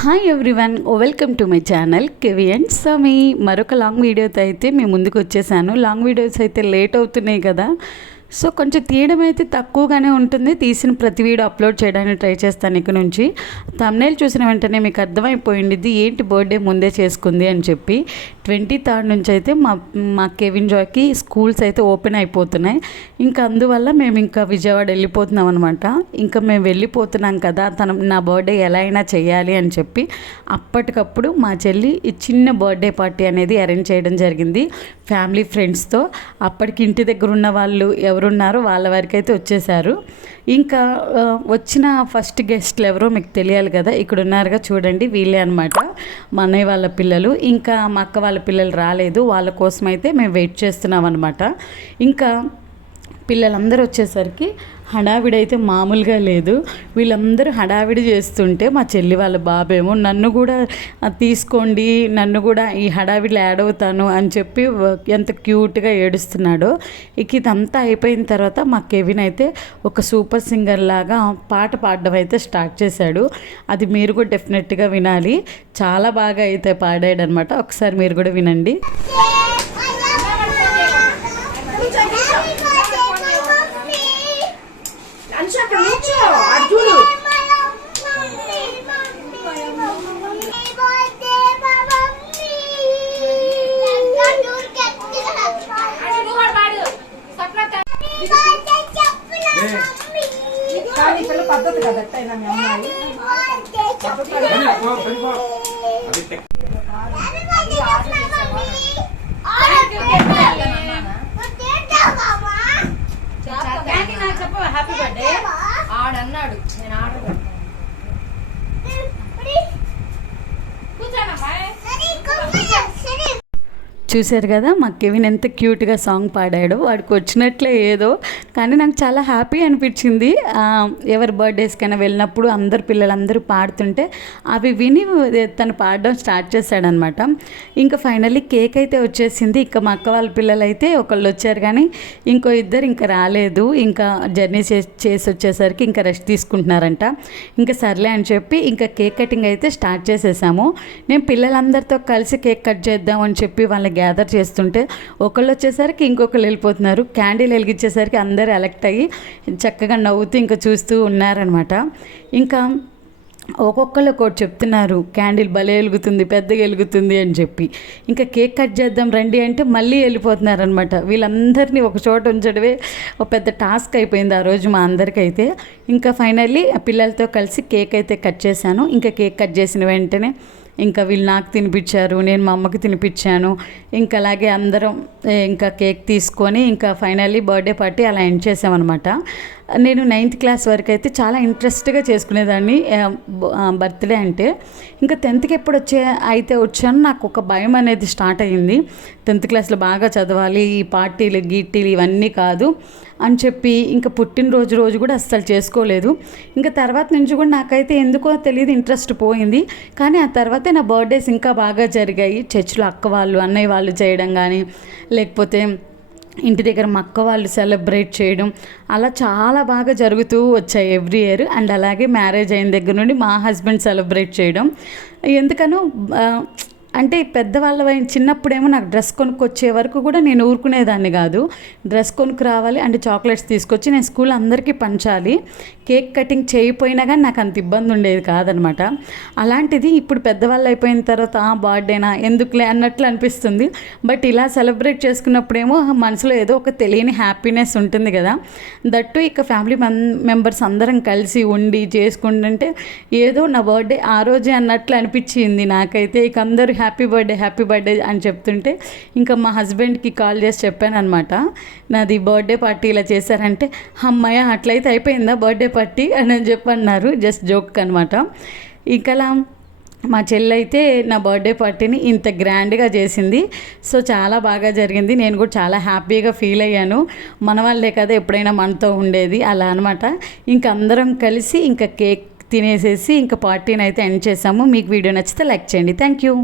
Hi everyone, welcome to my channel KV and Sami. మరొక long వీడియోతో అయితే మేము ముందుకు వచ్చేసాను. లాంగ్ వీడియోస్ అయితే లేట్ అవుతున్నాయి కదా, సో కొంచెం తీయడం అయితే తక్కువగానే ఉంటుంది. తీసిన ప్రతి వీడియో అప్లోడ్ చేయడానికి ట్రై చేస్తాను. ఇక నుంచి థంబ్నెయిల్ చూసిన వెంటనే మీకు అర్థమైపోయింది ఏంటి బర్త్డే ముందే చేసుకుంది అని చెప్పి. 23rd నుంచి అయితే మా కెవిన్ జాయ్కి స్కూల్స్ అయితే ఓపెన్ అయిపోతున్నాయి. ఇంకా అందువల్ల మేము ఇంకా విజయవాడ వెళ్ళిపోతున్నాం అనమాట. ఇంకా మేము వెళ్ళిపోతున్నాం కదా, నా బర్త్డే ఎలా అయినా చేయాలి అని చెప్పి అప్పటికప్పుడు మా చెల్లి ఈ చిన్న బర్త్డే పార్టీ అనేది అరేంజ్ చేయడం జరిగింది ఫ్యామిలీ ఫ్రెండ్స్తో. అప్పటికి ఇంటి దగ్గర ఉన్న వాళ్ళు ఎవరున్నారో వాళ్ళ వరకు అయితే వచ్చేసారు. ఇంకా వచ్చిన ఫస్ట్ గెస్ట్లు ఎవరో మీకు తెలియాలి కదా, ఇక్కడ ఉన్నారుగా చూడండి, వీళ్ళే అనమాట మా అన్నయ్య వాళ్ళ పిల్లలు. ఇంకా మా అక్క వాళ్ళ పిల్లలు రాలేదు, వాళ్ళ కోసం అయితే మేము వెయిట్ చేస్తున్నాం అనమాట. ఇంకా పిల్లలందరూ వచ్చేసరికి హడావిడి అయితే మామూలుగా లేదు. వీళ్ళందరూ హడావిడి చేస్తుంటే మా చెల్లి వాళ్ళ బాబేమో నన్ను కూడా తీసుకోండి, నన్ను కూడా ఈ హడావిడిలో యాడ్ అవుతాను అని చెప్పి ఎంత క్యూట్గా ఏడుస్తున్నాడో. ఇక ఇదంతా అయిపోయిన తర్వాత మా కెవిన్ అయితే ఒక సూపర్ సింగర్ లాగా పాట పాడడం అయితే స్టార్ట్ చేశాడు. అది మీరు కూడా డెఫినెట్గా వినాలి, చాలా బాగా అయితే పాడాడనమాట. ఒకసారి మీరు కూడా వినండి. పద్ధతి కదా మీ అమ్మాయి చెప్ప హ్యాపీ బర్త్డే ఆడన్నాడు. నేను ఆర్డర్ చూశారు కదా మా కెవిన్ ఎంత క్యూట్గా సాంగ్ పాడాడో. వాడికి వచ్చినట్లే ఏదో, కానీ నాకు చాలా హ్యాపీ అనిపించింది. ఎవరి బర్త్డేస్కైనా వెళ్ళినప్పుడు అందరు పిల్లలందరూ పాడుతుంటే అవి విని తను పాడడం స్టార్ట్ చేశాడనమాట. ఇంకా ఫైనల్లీ కేక్ అయితే వచ్చేసింది. ఇంకా మా అక్క వాళ్ళ పిల్లలు అయితే ఒకళ్ళు వచ్చారు కానీ ఇంకో ఇద్దరు ఇంకా రాలేదు. ఇంకా జర్నీ చేసి వచ్చేసరికి ఇంకా రెస్ట్ తీసుకుంటున్నారంట. ఇంకా సర్లే అని చెప్పి ఇంకా కేక్ కటింగ్ అయితే స్టార్ట్ చేసేసాము. నేను పిల్లలందరితో కలిసి కేక్ కట్ చేద్దాం అని చెప్పి వాళ్ళకి గ్యాదర్ చేస్తుంటే ఒకళ్ళు వచ్చేసరికి ఇంకొకళ్ళు వెళ్ళిపోతున్నారు. క్యాండిల్ వెలిగించేసరికి అందరూ ఎలక్ట్ అయ్యి చక్కగా నవ్వుతూ ఇంకా చూస్తూ ఉన్నారనమాట. ఇంకా ఒక్కొక్కళ్ళు ఒకటి చెప్తున్నారు, క్యాండిల్ భలే వెలుగుతుంది, పెద్దగా వెలుగుతుంది అని చెప్పి. ఇంకా కేక్ కట్ చేద్దాం రండి అంటే మళ్ళీ వెళ్ళిపోతున్నారనమాట. వీళ్ళందరినీ ఒక చోట ఉంచడమే ఒక పెద్ద టాస్క్ అయిపోయింది ఆ రోజు మా అందరికైతే. ఇంకా ఫైనల్లీ పిల్లలతో కలిసి కేక్ అయితే కట్ చేశాను. ఇంకా కేక్ కట్ చేసిన వెంటనే ఇంకా వీళ్ళు నాకు తినిపించారు, నేను మా అమ్మకి తినిపించాను. ఇంకా అలాగే అందరం ఇంకా కేక్ తీసుకొని ఇంకా ఫైనల్లీ బర్త్డే పార్టీ అలా ఎండ్ చేసామన్నమాట. నేను 9th క్లాస్ వరకు అయితే చాలా ఇంట్రెస్ట్గా చేసుకునేదాన్ని బర్త్డే అంటే. ఇంకా 10th ఎప్పుడు వచ్చాను నాకు ఒక భయం అనేది స్టార్ట్ అయ్యింది. 10th క్లాస్లో బాగా చదవాలి, ఈ పార్టీలు గీటీలు ఇవన్నీ కాదు అని చెప్పి ఇంకా పుట్టినరోజు కూడా అస్సలు చేసుకోలేదు. ఇంకా తర్వాత నుంచి కూడా నాకైతే ఎందుకో తెలియదు ఇంట్రెస్ట్ పోయింది. కానీ ఆ తర్వాతే నా బర్త్డేస్ ఇంకా బాగా జరిగాయి. చర్చిలో అక్క వాళ్ళు అన్నయ్య వాళ్ళు చేయడం కానీ, లేకపోతే ఇంటి దగ్గర మా అక్క వాళ్ళు సెలబ్రేట్ చేయడం, అలా చాలా బాగా జరుగుతూ వచ్చాయి ఎవ్రీ ఇయర్. అండ్ అలాగే మ్యారేజ్ అయిన దగ్గర నుండి మా హస్బెండ్ సెలబ్రేట్ చేయడం. ఎందుకనో అంటే పెద్దవాళ్ళ చిన్నప్పుడేమో నాకు డ్రెస్ కొనుక్కొచ్చే వరకు కూడా నేను ఊరుకునేదాన్ని కాదు. డ్రెస్ కొనుక్కు రావాలి అంటే చాక్లెట్స్ తీసుకొచ్చి నేను స్కూల్ అందరికీ పంచాలి. కేక్ కటింగ్ చేయకపోయినా కానీ నాకు అంత ఇబ్బంది ఉండేది కాదనమాట. అలాంటిది ఇప్పుడు పెద్దవాళ్ళు అయిపోయిన తర్వాత బర్త్డేనా ఎందుకులే అన్నట్లు అనిపిస్తుంది. బట్ ఇలా సెలబ్రేట్ చేసుకున్నప్పుడేమో మనసులో ఏదో ఒక తెలియని హ్యాపీనెస్ ఉంటుంది కదా. దట్టు ఇక ఫ్యామిలీ మెంబర్స్ అందరం కలిసి ఉండి చేసుకుంటుంటే ఏదో నా బర్త్డే ఆ రోజే అన్నట్లు అనిపించింది నాకైతే. ఇక అందరూ హ్యాపీ బర్త్డే అని చెప్తుంటే ఇంకా మా హస్బెండ్కి కాల్ చేసి చెప్పాను అనమాట, నాది బర్త్డే పార్టీ ఇలా చేశారంటే. అమ్మాయ అట్లయితే అయిపోయిందా బర్త్డే పార్టీ అని చెప్పి అన్నారు, జస్ట్ జోక్ అనమాట. ఇంకలా మా చెల్లైతే నా బర్త్డే పార్టీని ఇంత గ్రాండ్గా చేసింది. సో చాలా బాగా జరిగింది. నేను కూడా చాలా హ్యాపీగా ఫీల్ అయ్యాను. మన వాళ్ళే కదా ఎప్పుడైనా మనతో ఉండేది అలా అనమాట. ఇంక అందరం కలిసి ఇంకా కేక్ తినేసేసి ఇంకా పార్టీని అయితే ఎండ్ చేసాము. మీకు వీడియో నచ్చితే లైక్ చేయండి. Thank you.